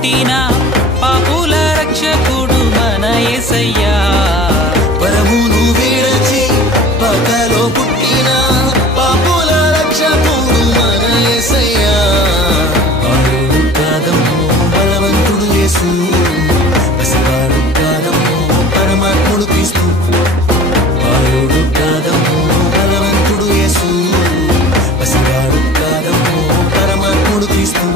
పుట్టిన పాపుల రక్షకుడు మన యేసయ్యా. పరమును విడచి పక్కలో పుట్టిన పాపుల రక్షకుడు మన యేసయ్యా. బాలుడు కాదమ్మో బలవంతుడు యేసు, పసివాడు కాదమ్మో పరమాత్ముడు క్రీస్తు. బాలుడు కాదమ్మో బలవంతుడు యేసు, పసివాడు కాదమ్మో పరమాత్ముడు క్రీస్తు.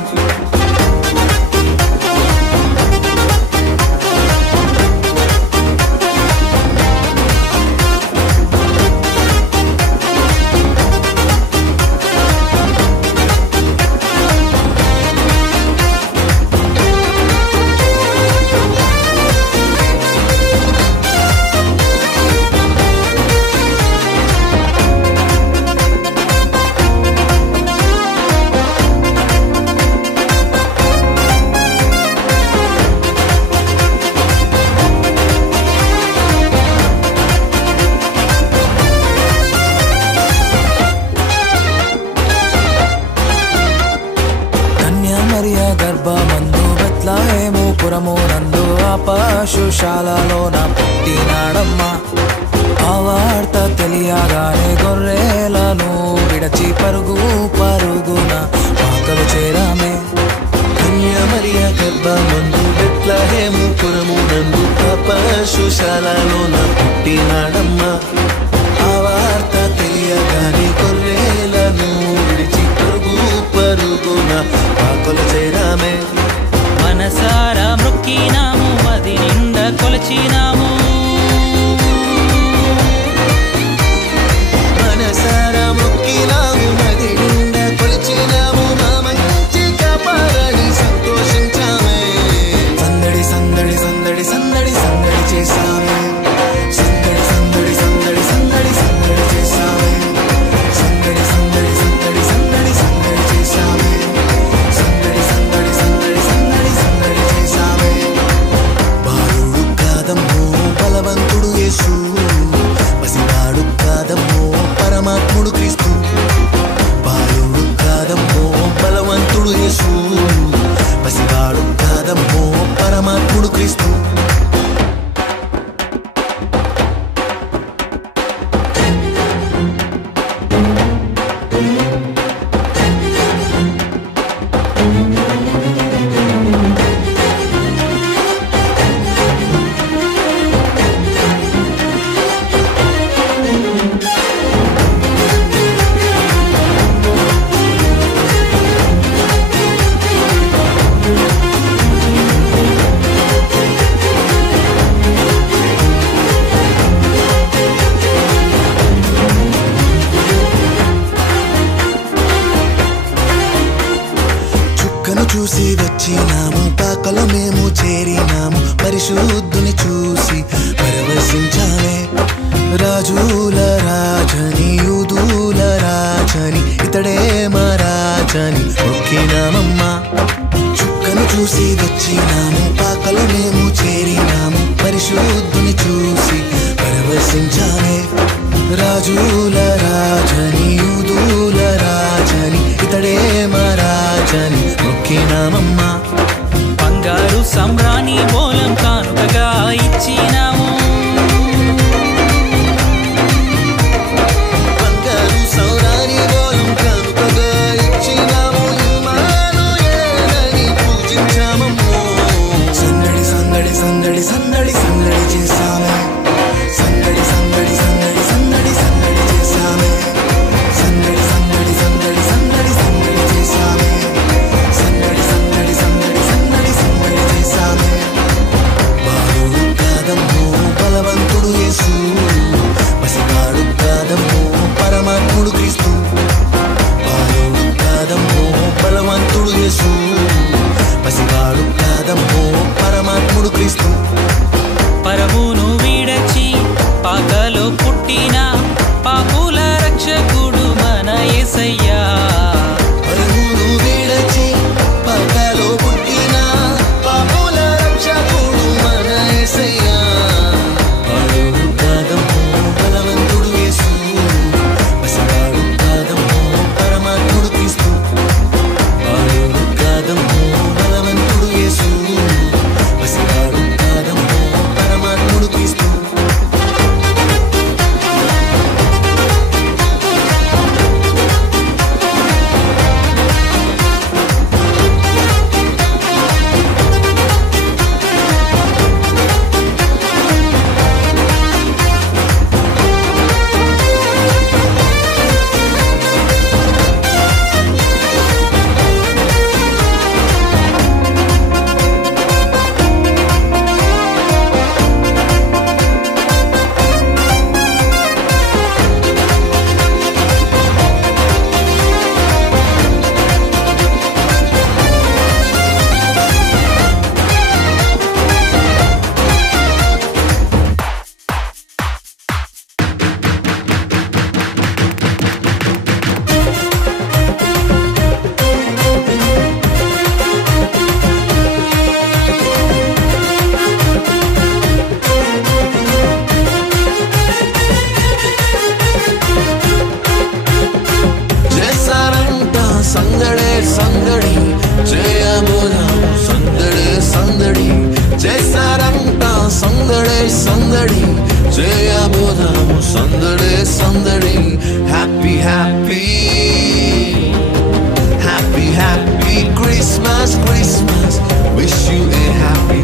మరియా గర్భమందు బెత్లెహేము పురమునందు ఆ పశుశాలలోన పుట్టినాడమ్మా. ఆ వార్త తెలియగానే గొర్రెలను విడచి పరుగు పరుగున పాకలు చేరామే. మరియా గర్భమందు బెత్లెహేము పురమునందు ఆ పశుశాలలోన పుట్టినాడమ్మా. ఆ వార్త తెలియగానే గొర్రెలను విడిచి పరుగు పరుగున పాకలు చేరామే. మనసారా మొక్కినాము, మది నిండా కొలచినాము. మనసారా మొక్కినాము, మది నిండా కొలిచినాము. మా మంచి కాపాడని సంతోషించామే. సందడి సందడి సందడి సందడి సందడి చేసామే. సందడి సందడి సందడి సందడి సందడి చేసామే. సందడి సందడి సందడి సందడి సందడి చేసామే. సందడి సందడి సందడి సందడి సందడి చేసామే. బాలుడు కాదమ్మో బలవంతుడు యేసు, పసివాడు కాదమ్మో పరమాత్ముడు క్రీస్తు. బాలుడు కాదమ్మో బలవంతుడు యేసు, పసివాడు కాదమ్మో పరమాత్ముడు క్రీస్తు. చుక్కను చూసి వచ్చినాము, పాకలో మేము చేరినాము. పరిశుద్ధుని చూసి పరవశించామే. రాజుల రాజని యూదుల రాజని ఇతడే మా రాజని మొక్కినామమ్మా. చుక్కను చూసి వచ్చినాము, పాకలో మేము చేరినాము. పరిశుద్ధుని చూసి పరవశించామే. రాజుల రాజని యూదుల రాజని ఇతడే మా రాజని మొక్కినామమ్మా. బంగారు సంబ్రాణి మూలం కానుకగా ఇచ్చినాము. బంగారు సౌరాని మూలం కానుకగా ఇచ్చినాము. ఇమ్మానుయేలని పూజించామమ్మో. సందడి సందడి సందడి సందడి సందడి చేసామే. సందడి సందడి సందడి సందడి సందడి చేసామే. సందడి సందడి సందడి సందడి సందడి చేసామే. సందడి సందడి సందడి సందడి సందడి చేసామే. బాలుడు కాదమ్మో Happy, happy, happy, happy Christmas, Christmas. Wish you a happy